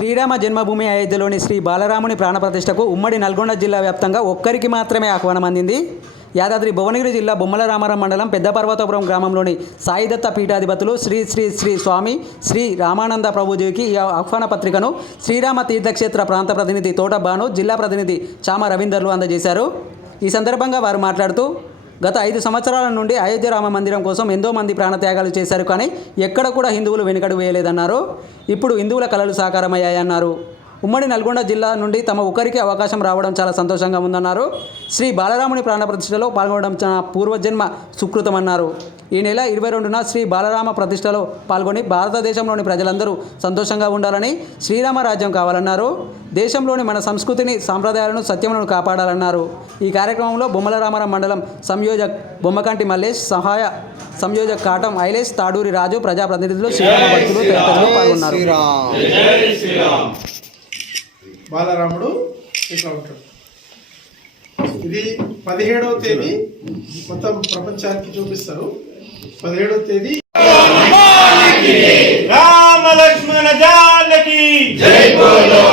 శ్రీరామ జన్మభూమి అయోధ్యలోని శ్రీ బాలరాముని ప్రాణప్రతిష్టకు ఉమ్మడి నల్గొండ జిల్లా వ్యాప్తంగా ఒక్కరికి మాత్రమే ఆహ్వానం అందింది. యాదాద్రి భువనగిరి జిల్లా బొమ్మల రామారం మండలం పెద్ద పర్వతపురం గ్రామంలోని సాయిదత్త పీఠాధిపతులు శ్రీ శ్రీ శ్రీ స్వామి శ్రీ రామానంద ప్రభుజీకి ఈ ఆహ్వాన పత్రికను శ్రీరామ తీర్థక్షేత్ర ప్రాంత ప్రతినిధి తోట భాను జిల్లా ప్రతినిధి చామ రవీందర్లు అందజేశారు. ఈ సందర్భంగా వారు మాట్లాడుతూ గత ఐదు సంవత్సరాల నుండి అయోధ్య రామ మందిరం కోసం ఎంతో మంది ప్రాణత్యాగాలు చేశారు కానీ ఎక్కడ కూడా హిందువులు వెనుకడు వేయలేదన్నారు. ఇప్పుడు హిందువుల కళలు సాకారమయ్యాయన్నారు. ఉమ్మడి నల్గొండ జిల్లా నుండి తమ ఒకరికి అవకాశం రావడం చాలా సంతోషంగా ఉందన్నారు. శ్రీ బాలరాముని ప్రాణప్రతిష్టలో పాల్గొనడం తన పూర్వజన్మ సుకృతమన్నారు. ఈ నెల ఇరవై రెండున శ్రీ బాలరామ ప్రతిష్టలో పాల్గొని భారతదేశంలోని ప్రజలందరూ సంతోషంగా ఉండాలని శ్రీరామ రాజ్యం కావాలన్నారు. దేశంలోని మన సంస్కృతిని సాంప్రదాయాలను సత్యములను కాపాడాలన్నారు. ఈ కార్యక్రమంలో బొమ్మల రామారం మండలం సంయోజక్ బొమ్మకంటి మల్లేష్ సహాయ సంయోజక్ కాటం ఐలేష్ తాడూరి రాజు ప్రజాప్రతినిధులు శ్రీరామ భక్తులు తదితరులు పాల్గొన్నారు. బాలరాముడు ఇట్లా ఉంటాడు ఇది పదిహేడవ తేదీ మొత్తం ప్రపంచానికి చూపిస్తారు. పదిహేడవ తేదీ రామ లక్ష్మణ జాలకి జై బోలో.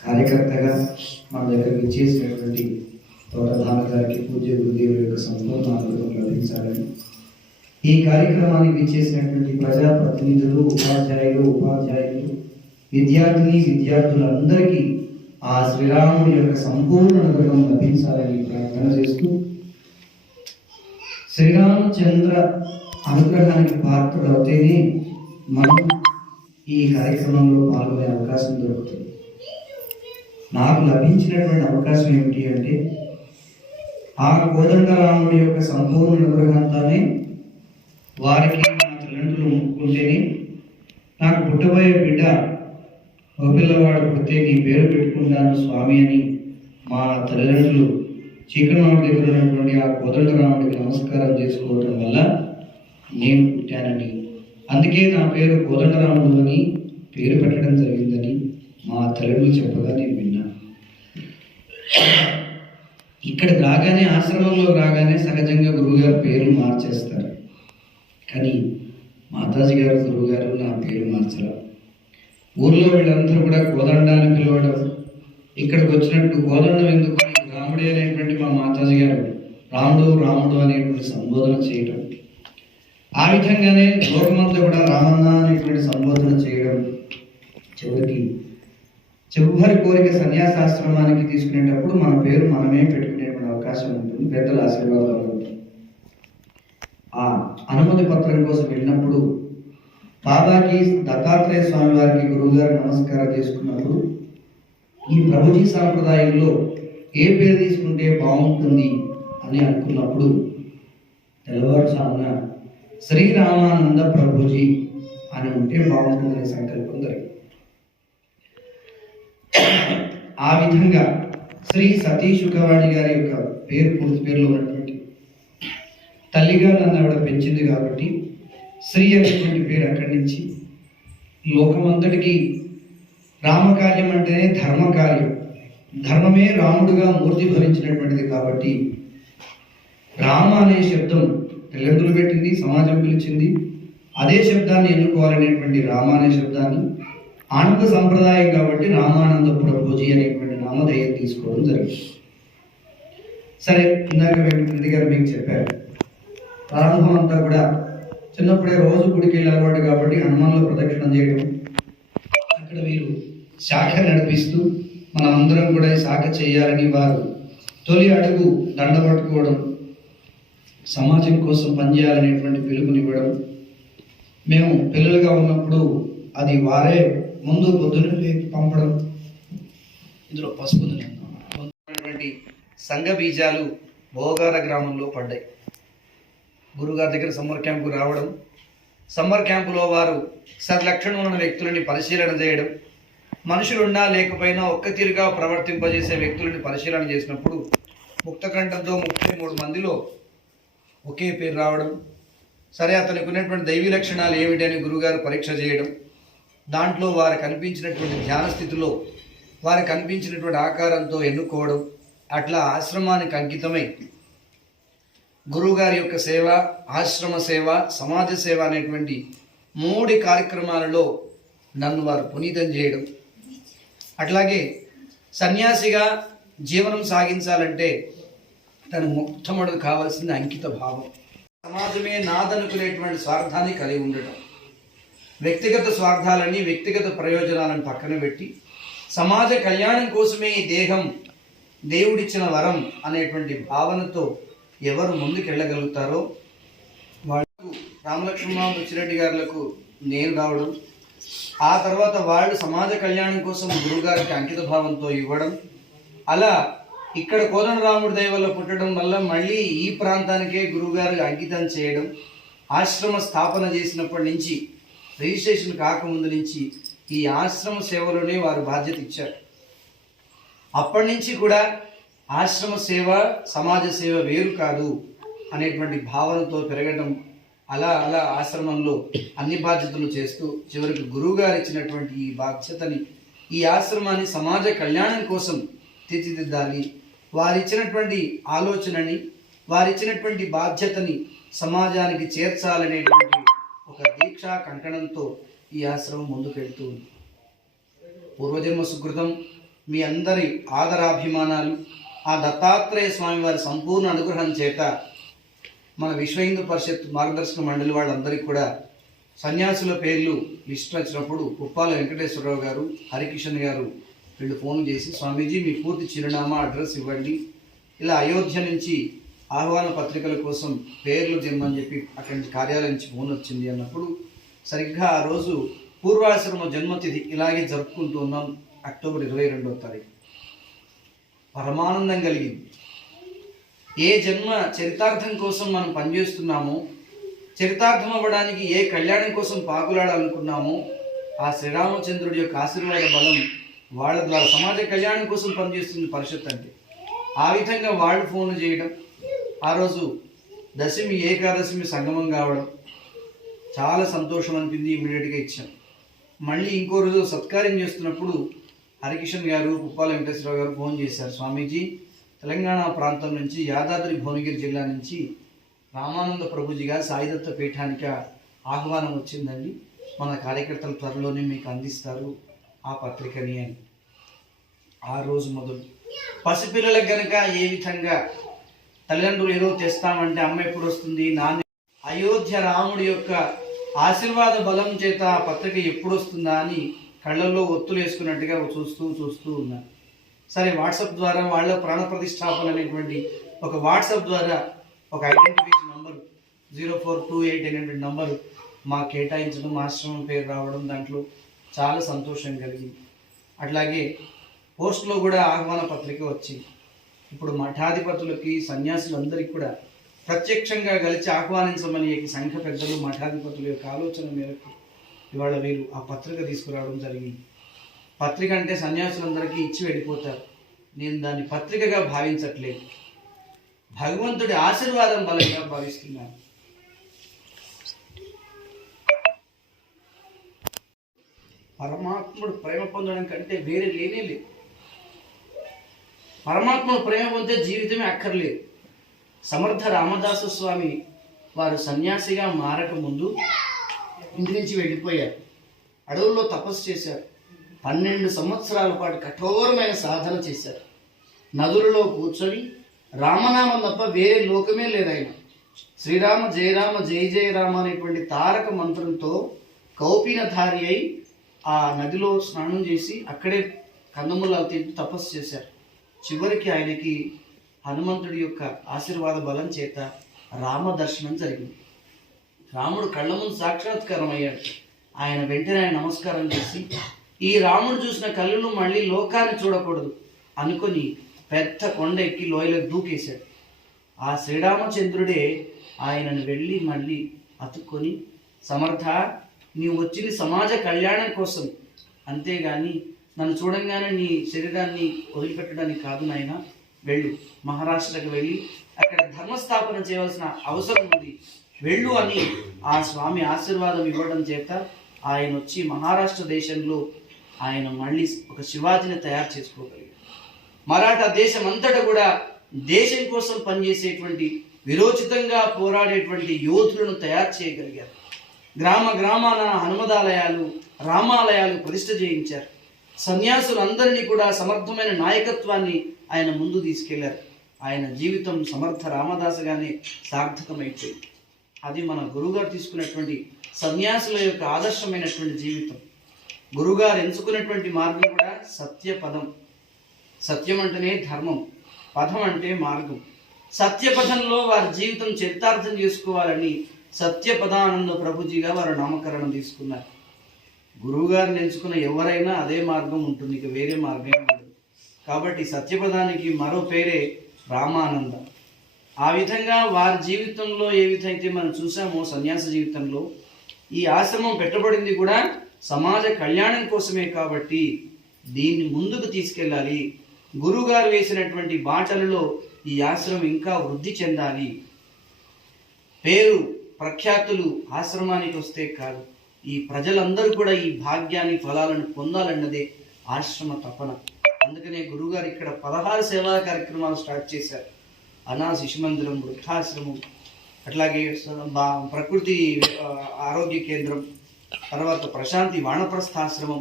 కార్యకర్తగా మన దగ్గరకు ఇచ్చేసినటువంటి తోటధామ గారికి పూజ్య గురుదేవుల యొక్క సంపూర్ణ అనుగ్రహం లభించాలని. ఈ కార్యక్రమానికి ఇచ్చేసినటువంటి ప్రజా ప్రతినిధులు ఉపాధ్యాయులు ఉపాధ్యాయులు విద్యార్థిని విద్యార్థులందరికీ ఆ శ్రీరాముడి యొక్క సంపూర్ణ అనుగ్రహం లభించాలని ప్రార్థన చేస్తూ శ్రీరామచంద్ర అనుగ్రహానికి పాత్రుడవుతేనే మనం ఈ కార్యక్రమంలో పాల్గొనే అవకాశం దొరుకుతుంది. నాకు లభించినటువంటి అవకాశం ఏమిటి అంటే ఆ కోదండరాముడి యొక్క సంపూర్ణ అనుగ్రహంతోనే వారికి నా తల్లిదండ్రులు ముక్కుంటేనే నాకు పుట్టబోయే బిడ్డ ఒక పిల్లవాడు పుడితే నీ పేరు పెట్టుకుంటాను స్వామి అని మా తల్లిదండ్రులు చీకటిమాడు దగ్గర ఉన్నటువంటి ఆ కోదండరాముడికి నమస్కారం చేసుకోవడం వల్ల నేను పుట్టానని అందుకే నా పేరు కోదండరాముడు అని పేరు పెట్టడం జరిగిందని మా తల్లిదండ్రులు చెప్పగా నేను విన్నాను ఇక్కడ రాగానే ఆశ్రమంలో రాగానే సహజంగా గురువుగారు పేరు మార్చేస్తారు. కానీ మాతాజీ గారు గురువుగారు నా పేరు మార్చరా. ఊర్లో వీళ్ళందరూ కూడా కోదండాన్ని పిలవడం ఇక్కడికి వచ్చినట్టు కోదండం ఎందుకు రాముడే అనేటువంటి మా మాతాజీ గారు రాముడు రాముడు అనేటువంటి సంబోధన చేయడం ఆ విధంగానే లోకమంతా కూడా రామన్న అనేటువంటి సంబోధన చేయడం చివరికి చివరి కోరిక సన్యాసాశ్రమానికి తీసుకునేటప్పుడు మన పేరు మనమే పెట్టుకునేటువంటి అవకాశం ఉంటుంది పెద్దల ఆశీర్వాదాలు ఉంటుంది ఆ అనుమతి పత్రం కోసం వెళ్ళినప్పుడు బాబాకి దత్తాత్రేయ స్వామి వారికి గురువుగారు నమస్కారం చేసుకున్నప్పుడు ఈ ప్రభుజీ సాంప్రదాయంలో ఏ పేరు తీసుకుంటే బాగుంటుంది అని అనుకున్నప్పుడు తెల్లవారుజామున శ్రీరామానంద ప్రభుజీ అని ఉంటే బాగుంటుందనే సంకల్పం జరిగింది ఆ విధంగా శ్రీ సతీష్ శుకవాణి గారి యొక్క పేరు పూర్తి పేరులో ఉన్నటువంటి తల్లిగా నన్ను ఆవిడ పెంచింది కాబట్టి శ్రీ అనేటువంటి పేరు అక్కడి నుంచి లోకమంతటికి రామకార్యం అంటేనే ధర్మకార్యం. ధర్మమే రాముడుగా మూర్తి భరించినటువంటిది కాబట్టి రామ అనే శబ్దం తల్లిదండ్రులు పెట్టింది సమాజం పిలిచింది. అదే శబ్దాన్ని ఎన్నుకోవాలనేటువంటి రామ అనే శబ్దాన్ని. ఆనంద సంప్రదాయం కాబట్టి రామానంద ప్రభుజీ అనేటువంటి నామధేయం తీసుకోవడం జరిగింది. సరే ఇందాక వెంకటరెడ్డి గారు మీకు చెప్పారు. ప్రారంభం అంతా కూడా చిన్నప్పుడే రోజు గుడికి అలవాటు కాబట్టి హనుమాన్లో ప్రదక్షిణం చేయడం. అక్కడ వీరు శాఖ నడిపిస్తూ మనం అందరం కూడా ఈ శాఖ చేయాలని వారు తొలి అడుగు దండ పట్టుకోవడం సమాజం కోసం పనిచేయాలనేటువంటి పిలుపునివ్వడం. మేము పిల్లలుగా ఉన్నప్పుడు అది వారే ముందు పొద్దున పంపడం. ఇందులో పసుపు సంఘ బీజాలు భోగార గ్రామంలో పడ్డాయి. గురుగారి దగ్గర సమ్మర్ క్యాంపుకు రావడం సమ్మర్ క్యాంపులో వారు సర్లక్షణం ఉన్న వ్యక్తులని పరిశీలన చేయడం మనుషులున్నా లేకపోయినా ఒక్క తీరుగా ప్రవర్తింపజేసే వ్యక్తులని పరిశీలన చేసినప్పుడు ముక్తకంఠంతో ముప్పై మూడు మందిలో ఒకే పేరు రావడం సరే అతనికి ఉన్నటువంటి దైవీ లక్షణాలు ఏమిటని గురుగారు పరీక్ష చేయడం దాంట్లో వారు కనిపించినటువంటి ధ్యాన స్థితిలో వారు కనిపించినటువంటి ఆకారంతో ఎన్నుకోవడం అట్లా ఆశ్రమానికి అంకితమై గురువుగారి యొక్క సేవ ఆశ్రమ సేవ సమాజ సేవ అనేటువంటి మూడు కార్యక్రమాలలో నన్ను వారు పునీతం చేయడం. అట్లాగే సన్యాసిగా జీవనం సాగించాలంటే తను మొట్టమొదటి కావాల్సింది అంకిత భావం. సమాజమే నాదనుకునేటువంటి స్వార్థాన్ని కలిగి ఉండటం. వ్యక్తిగత స్వార్థాలని వ్యక్తిగత ప్రయోజనాలను పక్కన పెట్టి సమాజ కళ్యాణం కోసమే ఈ దేహం దేవుడిచ్చిన వరం అనేటువంటి భావనతో ఎవరు ముందుకెళ్ళగలుగుతారో వాళ్ళకు రామలక్ష్మణ ముచ్చిరెడ్డి గారులకు నేను రావడం ఆ తర్వాత వాళ్ళు సమాజ కళ్యాణం కోసం గురుగారికి అంకిత భావంతో ఇవ్వడం అలా ఇక్కడ కోదండరాముడి దయ వల్ల పుట్టడం వల్ల మళ్ళీ ఈ ప్రాంతానికే గురుగారు అంకితం చేయడం ఆశ్రమ స్థాపన చేసినప్పటి నుంచి రిజిస్ట్రేషన్ కాకముందు నుంచి ఈ ఆశ్రమ సేవలోనే వారు బాధ్యత ఇచ్చారు. అప్పటి నుంచి కూడా ఆశ్రమ సేవ సమాజ సేవ వేరు కాదు అనేటువంటి భావనతో పెరగడం అలా అలా ఆశ్రమంలో అన్ని బాధ్యతలు చేస్తూ చివరికి గురువుగారు ఇచ్చినటువంటి ఈ బాధ్యతని ఈ ఆశ్రమాన్ని సమాజ కళ్యాణం కోసం తీర్చిదిద్దాలి వారిచ్చినటువంటి ఆలోచనని వారిచ్చినటువంటి బాధ్యతని సమాజానికి చేర్చాలనేటువంటి ఒక దీక్షా కంకణంతో ఈ ఆశ్రమం ముందుకెళ్తూ ఉంది. పూర్వజన్మ సుకృతం మీ అందరి ఆదరాభిమానాలు ఆ దత్తాత్రేయ స్వామి వారి సంపూర్ణ అనుగ్రహం చేత మన విశ్వ హిందూ పరిషత్ మార్గదర్శక మండలి వాళ్ళందరికీ కూడా సన్యాసుల పేర్లు లిస్ట్ వచ్చినప్పుడు ఉప్పాల వెంకటేశ్వరరావు గారు హరికిషన్ గారు వీళ్ళు ఫోన్ చేసి స్వామీజీ మీ పూర్తి చిరునామా అడ్రస్ ఇవ్వండి. ఇలా అయోధ్య నుంచి ఆహ్వాన పత్రికల కోసం పేర్లు జమ్మని చెప్పి అక్కడి నుంచి కార్యాలయం నుంచి ఫోన్ వచ్చింది అన్నప్పుడు సరిగ్గా ఆ రోజు పూర్వాశ్రమ జన్మతిథి ఇలాగే జరుపుకుంటూ ఉన్నాం అక్టోబర్ ఇరవై రెండవ తారీఖు. పరమానందం కలిగింది. ఏ జన్మ చరితార్థం కోసం మనం పనిచేస్తున్నామో చరితార్థం అవ్వడానికి ఏ కళ్యాణం కోసం పాకులాడాలనుకున్నామో ఆ శ్రీరామచంద్రుడి యొక్క ఆశీర్వాద బలం వాళ్ళ ద్వారా సమాజ కళ్యాణం కోసం పనిచేస్తుంది పరిషత్ అంటే. ఆ విధంగా వాళ్ళు ఫోన్ చేయడం ఆ రోజు దశమి ఏకాదశమి సంగమం కావడం చాలా సంతోషం అనిపింది ఇమీడియట్గా ఇచ్చాం. మళ్ళీ ఇంకో రోజు సత్కార్యం చేస్తున్నప్పుడు హరికిషన్ గారు కుప్పాల వెంకటేశ్వరరావు గారు ఫోన్ చేశారు. స్వామీజీ తెలంగాణ ప్రాంతం నుంచి యాదాద్రి భువనగిరి జిల్లా నుంచి రామానంద ప్రభుజీగా సాయిదత్త పీఠానికి ఆహ్వానం వచ్చిందండి. మన కార్యకర్తలు త్వరలోనే మీకు అందిస్తారు. ఆ పత్రికని అని. ఆ రోజు మొదలు. పసిపిల్లలకు గనక ఏ విధంగా తల్లిదండ్రులు ఏదో తెస్తామంటే అమ్మ ఎప్పుడు వస్తుంది నాన్న అయోధ్య రాముడి యొక్క ఆశీర్వాద బలం చేత ఆ పత్రిక ఎప్పుడు వస్తుందా అని కళ్ళల్లో ఒత్తులు వేసుకున్నట్టుగా చూస్తూ చూస్తూ ఉన్నాను సరే వాట్సాప్ ద్వారా వాళ్ళ ప్రాణ ప్రతిష్టాపన అనేటువంటి ఒక వాట్సాప్ ద్వారా ఒక identification number zero four two eight అనేటువంటి నంబరు మా కేటాయించడం మా ఆశ్రమం పేరు రావడం దాంట్లో చాలా సంతోషం కలిగింది. అట్లాగే పోస్ట్లో కూడా ఆహ్వాన పత్రిక వచ్చింది ఇప్పుడు మఠాధిపతులకి సన్యాసులందరికీ కూడా ప్రత్యక్షంగా కలిసి ఆహ్వానించమని సంఘ పెద్దలు మఠాధిపతుల యొక్క ఆలోచన మేరకు ఇవాళ వీరు ఆ పత్రిక తీసుకురావడం జరిగింది. పత్రిక అంటే సన్యాసులందరికీ ఇచ్చి వెళ్ళిపోతారు. నేను దాన్ని పత్రికగా భావించట్లేదు. భగవంతుడి ఆశీర్వాదం బలంగా భావిస్తున్నాను. పరమాత్ముడు ప్రేమ పొందడం కంటే వేరే లేనే లేదు. పరమాత్ముడు ప్రేమ పొందే జీవితమే అక్కర్లేదు. సమర్థ రామదాసు స్వామి వారు సన్యాసిగా మారకముందు ఇంటి నుంచి వెళ్ళిపోయారు. అడవుల్లో తపస్సు చేశారు. పన్నెండు సంవత్సరాల పాటు కఠోరమైన సాధన చేశారు. నదులలో కూర్చొని రామనామం తప్ప వేరే లోకమే లేదు ఆయన. శ్రీరామ జయరామ జయ జయ రామ అనేటువంటి తారక మంత్రంతో కౌపినధారి అయి ఆ నదిలో స్నానం చేసి అక్కడే కందమూలాలు తింటూ తపస్సు చేశారు. చివరికి ఆయనకి హనుమంతుడి యొక్క ఆశీర్వాద బలం చేత రామ దర్శనం జరిగింది. రాముడు కళ్ళ ముందు సాక్షాత్కారం అయ్యాడు ఆయన వెంటనే ఆయన నమస్కారం చేసి ఈ రాముడు చూసిన కళ్ళను మళ్ళీ లోకాన్ని చూడకూడదు అనుకొని పెద్ద కొండ ఎక్కి లోయలో దూకేశాడు. ఆ శ్రీరామచంద్రుడే ఆయనను వెళ్ళి మళ్ళీ అతుక్కొని సమర్థ నీవు వచ్చింది సమాజ కళ్యాణం కోసం. అంతేగాని నన్ను చూడంగానే నీ శరీరాన్ని వదిలిపెట్టడానికి కాదు నాయన. వెళ్ళు. మహారాష్ట్రకు వెళ్ళి అక్కడ ధర్మస్థాపన చేయవలసిన అవసరం ఉంది. వెళ్ళు అని ఆ స్వామి ఆశీర్వాదం ఇవ్వడం చేత ఆయన వచ్చి మహారాష్ట్ర దేశంలో ఆయన మళ్ళీ ఒక శివాజీని తయారు చేసుకోగలిగారు మరాఠా దేశం అంతటా కూడా దేశం కోసం పనిచేసేటువంటి విరోచితంగా పోరాడేటువంటి యోధులను తయారు చేయగలిగారు. గ్రామ గ్రామాన హనుమదాలయాలు రామాలయాలు ప్రతిష్ఠ చేయించారు. సన్యాసులందరినీ కూడా సమర్థమైన నాయకత్వాన్ని ఆయన ముందు తీసుకెళ్ళారు. ఆయన జీవితం సమర్థ రామదాసుగానే సార్థకమైపోయింది. అది మన గురుగారు తీసుకున్నటువంటి సన్యాసుల యొక్క ఆదర్శమైనటువంటి జీవితం. గురుగారు ఎంచుకున్నటువంటి మార్గం కూడా సత్య పదం సత్యం అంటేనే ధర్మం పదం అంటే మార్గం. సత్యపథంలో వారి జీవితం చరితార్థం చేసుకోవాలని సత్య పదానంద ప్రభుజీగా వారు నామకరణం తీసుకున్నారు. గురువుగారిని ఎంచుకున్న ఎవరైనా అదే మార్గం ఉంటుంది ఇక వేరే మార్గం ఉండదు కాబట్టి సత్యపదానికి మరో పేరే రామానంద. ఆ విధంగా వారి జీవితంలో ఏ విధంగా మనం చూసామో సన్యాస జీవితంలో ఈ ఆశ్రమం పెట్టబడింది కూడా సమాజ కళ్యాణం కోసమే కాబట్టి దీన్ని ముందుకు తీసుకెళ్ళాలి. గురువుగారు వేసినటువంటి బాటలలో ఈ ఆశ్రమం ఇంకా వృద్ధి చెందాలి. పేరు ప్రఖ్యాతులు ఆశ్రమానికి వస్తే కాదు ఈ ప్రజలందరూ కూడా ఈ భాగ్యాన్ని ఫలాలను పొందాలన్నదే ఆశ్రమ తపన. అందుకనే గురుగారు ఇక్కడ పదహారు సేవా కార్యక్రమాలు స్టార్ట్ చేశారు. అనా శిశుమందిరం వృద్ధాశ్రమం అట్లాగే బా- ప్రకృతి ఆరోగ్య కేంద్రం తర్వాత ప్రశాంతి వానప్రస్థాశ్రమం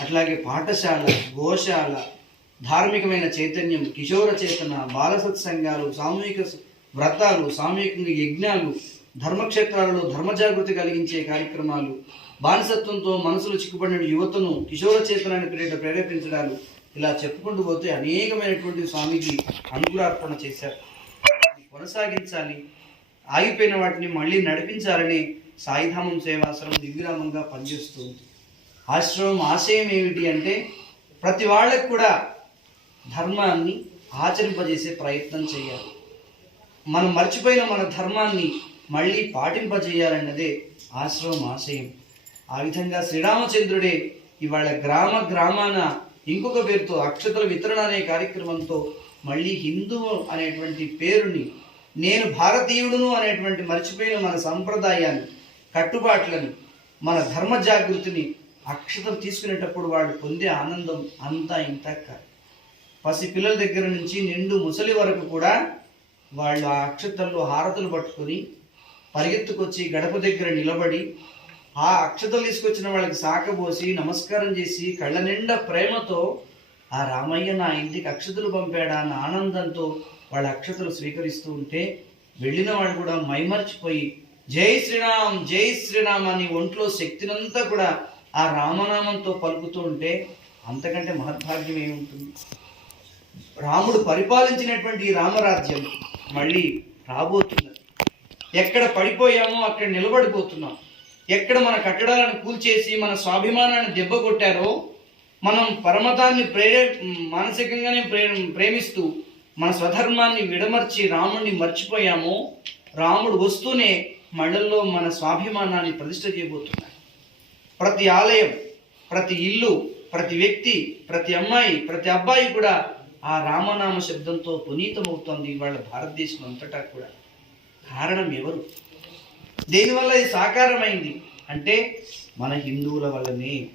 అట్లాగే పాఠశాల గోశాల ధార్మికమైన చైతన్యం కిషోర చేతన బాల సత్సంగాలు సామూహిక వ్రతాలు సామూహికంగా యజ్ఞాలు ధర్మక్షేత్రాలలో ధర్మ జాగృతి కలిగించే కార్యక్రమాలు బానిసత్వంతో మనసులు చిక్కుపడిన యువతను కిషోర చేతనాన్ని పేరిట ప్రేరేపించడాలు ఇలా చెప్పుకుంటూ పోతే అనేకమైనటువంటి స్వామికి అనుగ్రహార్పణ చేశారు. కొనసాగించాలి ఆగిపోయిన వాటిని మళ్ళీ నడిపించాలని సాయిధామం సేవాశ్రమం దివ్యరామంగా పనిచేస్తుంది ఆశ్రమం ఆశయం ఏమిటి అంటే ప్రతి వాళ్ళకు కూడా ధర్మాన్ని ఆచరింపజేసే ప్రయత్నం చేయాలి. మనం మర్చిపోయిన మన ధర్మాన్ని మళ్ళీ పాటింపజేయాలన్నదే ఆశ్రమం ఆశయం. ఆ విధంగా శ్రీరామచంద్రుడే ఇవాళ గ్రామ గ్రామాన ఇంకొక పేరుతో అక్షతల వితరణ అనే కార్యక్రమంతో మళ్ళీ హిందువు అనేటువంటి పేరుని నేను భారతీయుడును అనేటువంటి మర్చిపోయిన మన సంప్రదాయాన్ని కట్టుబాట్లను మన ధర్మ జాగృతిని అక్షతం తీసుకునేటప్పుడు వాళ్ళు పొందే ఆనందం అంతా ఇంత పసి పిల్లల దగ్గర నుంచి నిండు ముసలి వరకు కూడా వాళ్ళు ఆ అక్షతల్లో హారతులు పట్టుకొని పరిగెత్తుకొచ్చి గడప దగ్గర నిలబడి ఆ అక్షతలు తీసుకొచ్చిన వాళ్ళకి సాకబోసి నమస్కారం చేసి కళ్ళ నిండా ప్రేమతో ఆ రామయ్య నా ఇంటికి అక్షతలు పంపాడా? అన్న ఆనందంతో వాళ్ళ అక్షతలు స్వీకరిస్తూ ఉంటే వెళ్ళిన వాళ్ళు కూడా మైమర్చిపోయి జై శ్రీరామ్ జై శ్రీరామ్ అని ఒంట్లో శక్తినంతా కూడా ఆ రామనామంతో పలుకుతూ ఉంటే అంతకంటే మహద్భాగ్యం ఏముంటుంది రాముడు పరిపాలించినటువంటి ఈ రామరాజ్యం మళ్ళీ రాబోతున్నది. ఎక్కడ పడిపోయామో అక్కడ నిలబడిపోతున్నాం. ఎక్కడ మన కట్టడాలను కూల్చేసి మన స్వాభిమానాన్ని దెబ్బ కొట్టారో మనం పరమతాన్ని ప్రేరే మానసికంగానే ప్రే ప్రేమిస్తూ మన స్వధర్మాన్ని విడమర్చి రాముడిని మర్చిపోయామో రాముడు వస్తూనే మళ్ళల్లో మన స్వాభిమానాన్ని ప్రతిష్ట చేయబోతున్నాడు. ప్రతి ఆలయం ప్రతి ఇల్లు ప్రతి వ్యక్తి ప్రతి అమ్మాయి ప్రతి అబ్బాయి కూడా ఆ రామనామ శబ్దంతో పునీతమవుతోంది వాళ్ళ భారతదేశం అంతటా కూడా. కారణం ఎవరు దేనివల్ల ఇది సాకారమైంది? అంటే మన హిందువుల వల్లనే.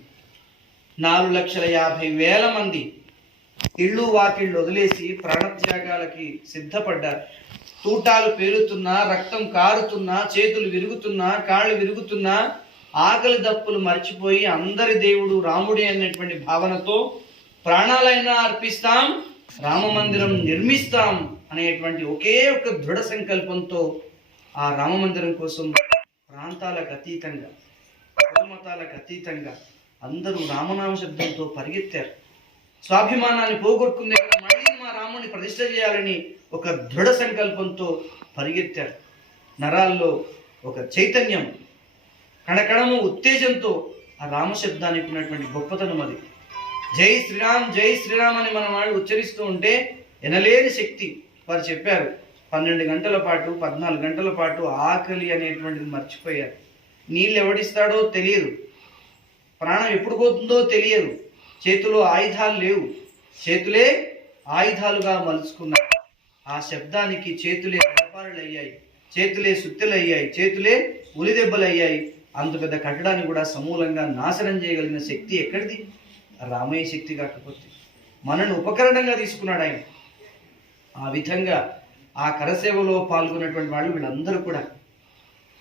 నాలుగు లక్షల యాభై వేల మంది ఇళ్ళు వాకిళ్ళు వదిలేసి ప్రాణత్యాగాలకి సిద్ధపడ్డారు. తూటాలు పేలుతున్నా రక్తం కారుతున్నా చేతులు విరుగుతున్నా కాళ్ళు విరుగుతున్నా ఆకలి దప్పులు మర్చిపోయి అందరి దేవుడు రాముడి అనేటువంటి భావనతో ప్రాణాలైనా అర్పిస్తాం రామ మందిరం నిర్మిస్తాం. అనేటువంటి ఒకే ఒక దృఢ సంకల్పంతో ఆ రామ మందిరం కోసం ప్రాంతాలకు అతీతంగా కులమతాలకు అతీతంగా అందరూ రామనామ శబ్దంతో పరిగెత్తారు. స్వాభిమానాన్ని పోగొట్టుకునే మళ్ళీ మా రాముని ప్రతిష్ట చేయాలని ఒక దృఢ సంకల్పంతో పరిగెత్తారు. నరాల్లో ఒక చైతన్యం కణకణము ఉత్తేజంతో ఆ రామశబ్దానికి ఉన్నటువంటి గొప్పతనం అది. జై శ్రీరామ్ జై శ్రీరామ్ అని మన వాళ్ళు ఉచ్చరిస్తూ ఉంటే ఎనలేని శక్తి వారు చెప్పారు పన్నెండు గంటల పాటు పద్నాలుగు గంటల పాటు ఆకలి అనేటువంటిది మర్చిపోయారు. నీళ్ళు ఎవడిస్తాడో తెలియదు. ప్రాణం ఎప్పుడు పోతుందో తెలియదు. చేతిలో ఆయుధాలు లేవు. చేతులే ఆయుధాలుగా మలుచుకున్నారు ఆ శబ్దానికి చేతులే వ్యాపారులు అయ్యాయి చేతులే సుత్తెలు అయ్యాయి చేతులే ఉలిదెబ్బలయ్యాయి. అంత పెద్ద కట్టడాన్ని కూడా సమూలంగా నాశనం చేయగలిగిన శక్తి ఎక్కడిది? రామయ్య శక్తి కాకపోతే. మనల్ని ఉపకరణంగా తీసుకున్నాడు ఆయన ఆ విధంగా ఆ కరసేవలో పాల్గొన్నటువంటి వాళ్ళు వీళ్ళందరూ కూడా.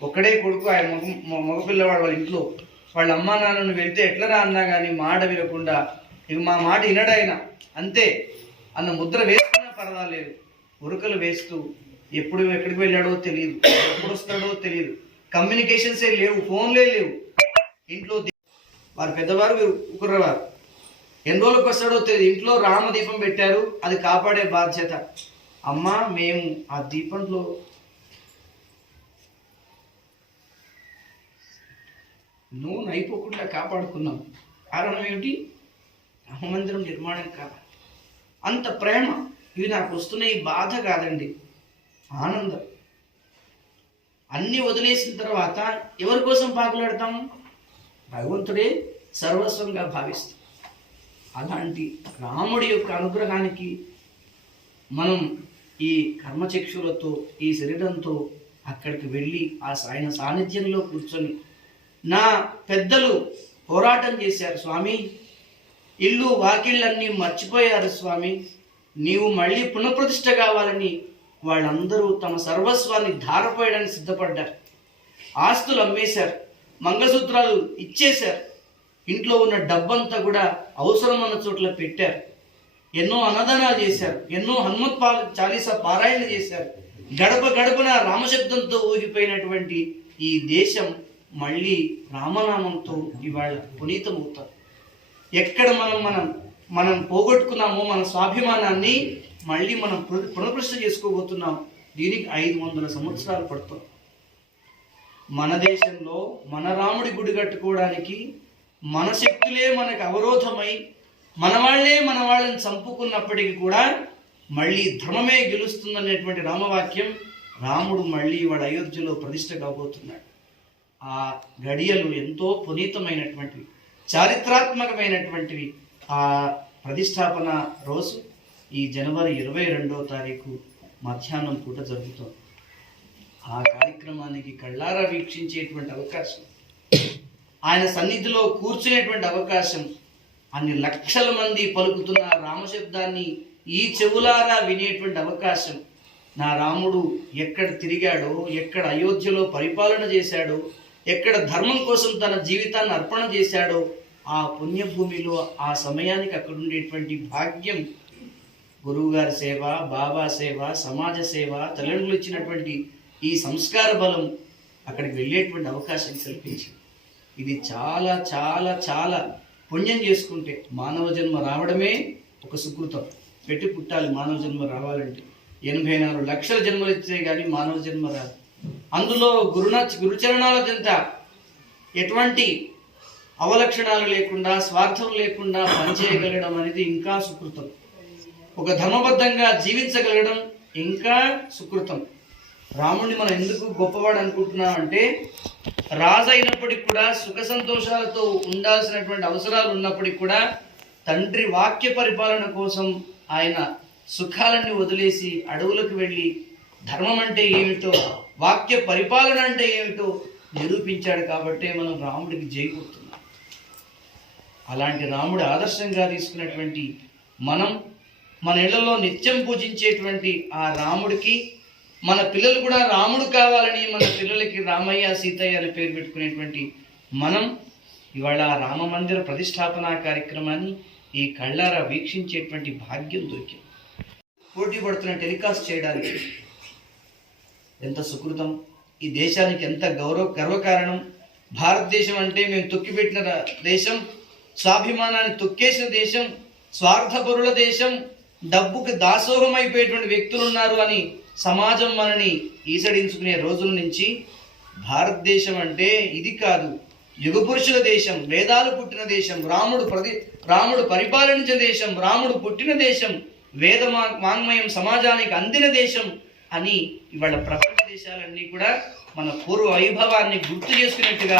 ఒక్కడే కొడుకు ఆయన మగ మగపిల్లవాడు వాళ్ళ ఇంట్లో. వాళ్ళ అమ్మా నాన్నను వెళ్తే ఎట్లరా అన్నా కానీ మాట వినకుండా ఇక మా మాట వినడాయన అంతే. అన్న ముద్ర వేసుకున్నా పర్వాలేదు. ఉరుకలు వేస్తూ ఎప్పుడు ఎక్కడికి వెళ్ళాడో తెలియదు. ఎప్పుడు వస్తాడో తెలియదు. కమ్యూనికేషన్సే లేవు ఫోన్లే లేవు. ఇంట్లో వారు పెద్దవారు కుర్రవారు ఎన్ని రోజులకు వస్తాడో తెలియదు. ఇంట్లో రామదీపం పెట్టారు అది కాపాడే బాధ్యత. అమ్మ మేము ఆ దీపంలో నూనె అయిపోకుండా కాపాడుకున్నాం. కారణం ఏమిటి? రామమందిరం నిర్మాణం కాదు అంత ప్రేమ. ఇవి నాకు వస్తున్న ఈ బాధ కాదండి. ఆనందం. అన్నీ వదిలేసిన తర్వాత ఎవరి కోసం పాకులాడతాము భగవంతుడే సర్వస్వంగా భావిస్తాం. అలాంటి రాముడి యొక్క అనుగ్రహానికి మనం ఈ కర్మచక్షులతో ఈ శరీరంతో అక్కడికి వెళ్ళి ఆ ఆయన సాన్నిధ్యంలో కూర్చొని నా పెద్దలు పోరాటం చేశారు స్వామి. ఇల్లు వాకిళ్ళన్నీ మర్చిపోయారు స్వామి. నీవు మళ్ళీ పునఃప్రతిష్ట కావాలని వాళ్ళందరూ తమ సర్వస్వాన్ని ధారపోయడానికి సిద్ధపడ్డారు. ఆస్తులు అమ్మేశారు. మంగళసూత్రాలు ఇచ్చేశారు. ఇంట్లో ఉన్న డబ్బంతా కూడా అవసరం చోట్ల పెట్టారు. ఎన్నో అన్నదానాలు చేశారు. ఎన్నో హనుమత్ పా చాలీసా పారాయణ చేశారు. గడప గడపన రామశబ్దంతో ఊగిపోయినటువంటి ఈ దేశం మళ్ళీ రామనామంతో ఇవాళ పునీతమవుతారు ఎక్కడ మనం మనం మనం పోగొట్టుకున్నామో మన స్వాభిమానాన్ని మళ్ళీ మనం పున- చేసుకోబోతున్నాం. దీనికి ఐదు వందల సంవత్సరాలు పడుతుంది. మన దేశంలో మన రాముడి గుడి కట్టుకోవడానికి మన శక్తులే మనకు అవరోధమై మన వాళ్ళే మన వాళ్ళని చంపుకున్నప్పటికీ కూడా మళ్ళీ ధర్మమే గెలుస్తుందనేటువంటి రామవాక్యం రాముడు మళ్ళీ వాడు అయోధ్యలో ప్రతిష్ట కాబోతున్నాడు. ఆ గడియలు ఎంతో పునీతమైనటువంటివి చారిత్రాత్మకమైనటువంటివి ఆ ప్రతిష్టాపన రోజు ఈ జనవరి ఇరవై రెండో తారీఖు మధ్యాహ్నం పూట జరుగుతోంది. ఆ కార్యక్రమానికి కళ్ళారా వీక్షించేటువంటి అవకాశం. ఆయన సన్నిధిలో కూర్చునేటువంటి అవకాశం. అన్ని లక్షల మంది పలుకుతున్న రామశబ్దాన్ని ఈ చెవులారా వినేటువంటి అవకాశం. నా రాముడు ఎక్కడ తిరిగాడో ఎక్కడ అయోధ్యలో పరిపాలన చేశాడో ఎక్కడ ధర్మం కోసం తన జీవితాన్ని అర్పణ చేశాడో ఆ పుణ్యభూమిలో ఆ సమయానికి అక్కడ ఉండేటువంటి భాగ్యం. గురువుగారి సేవ బాబా సేవ సమాజ సేవ తల్లిదండ్రులు ఇచ్చినటువంటి ఈ సంస్కార బలం అక్కడికి వెళ్ళేటువంటి అవకాశం కల్పించింది. ఇది చాలా చాలా చాలా పుణ్యం చేసుకుంటే మానవ జన్మ రావడమే ఒక సుకృతం. పెట్టి పుట్టాలి మానవ జన్మ రావాలంటే. ఎనభై నాలుగు లక్షల జన్మలు ఇచ్చే కానీ మానవ జన్మ రాదు. అందులో గురున గురుచరణాల జంట ఎటువంటి అవలక్షణాలు లేకుండా స్వార్థం లేకుండా పనిచేయగలగడం అనేది ఇంకా సుకృతం. ఒక ధర్మబద్ధంగా జీవించగలగడం ఇంకా సుకృతం. రాముడిని మనం ఎందుకు గొప్పవాడు అనుకుంటున్నాం అంటే రాజు అయినప్పటికి కూడా సుఖ సంతోషాలతో ఉండాల్సినటువంటి అవసరాలు ఉన్నప్పటికి కూడా తండ్రి వాక్య పరిపాలన కోసం ఆయన సుఖాలన్నీ వదిలేసి అడవులకు వెళ్ళి ధర్మం అంటే ఏమిటో వాక్య పరిపాలన అంటే ఏమిటో నిరూపించాడు కాబట్టే మనం రాముడికి జై అలాంటి రాముడు ఆదర్శంగా తీసుకున్నటువంటి మనం మన ఇళ్ళలో నిత్యం పూజించేటువంటి ఆ రాముడికి మన పిల్లలు కూడా రాముడు కావాలని మన పిల్లలకి రామయ్య సీతయ్య అని పేరు పెట్టుకునేటువంటి మనం ఇవాళ రామ మందిర ప్రతిష్టాపన కార్యక్రమాన్ని ఈ కళ్ళారా వీక్షించేటువంటి భాగ్యం దొరికింది. పోటీ పడుతున్న టెలికాస్ట్ చేయడానికి ఎంత సుకృతం ఈ దేశానికి ఎంత గౌరవ గర్వకారణం. భారతదేశం అంటే మేము తొక్కిపెట్టిన దేశం స్వాభిమానాన్ని తొక్కేసిన దేశం స్వార్థపరుల దేశం డబ్బుకి దాసోహం అయిపోయేటువంటి వ్యక్తులు ఉన్నారు అని సమాజం మనని ఈసడించుకునే రోజుల నుంచి భారతదేశం అంటే ఇది కాదు. యుగపురుషుల దేశం వేదాలు పుట్టిన దేశం రాముడు ప్రతి రాముడు పరిపాలించిన దేశం రాముడు పుట్టిన దేశం వేద వాంగ్మయం సమాజానికి అందిన దేశం అని ఇవాళ ప్రపంచ దేశాలన్నీ కూడా మన పూర్వ వైభవాన్ని గుర్తు చేసుకున్నట్టుగా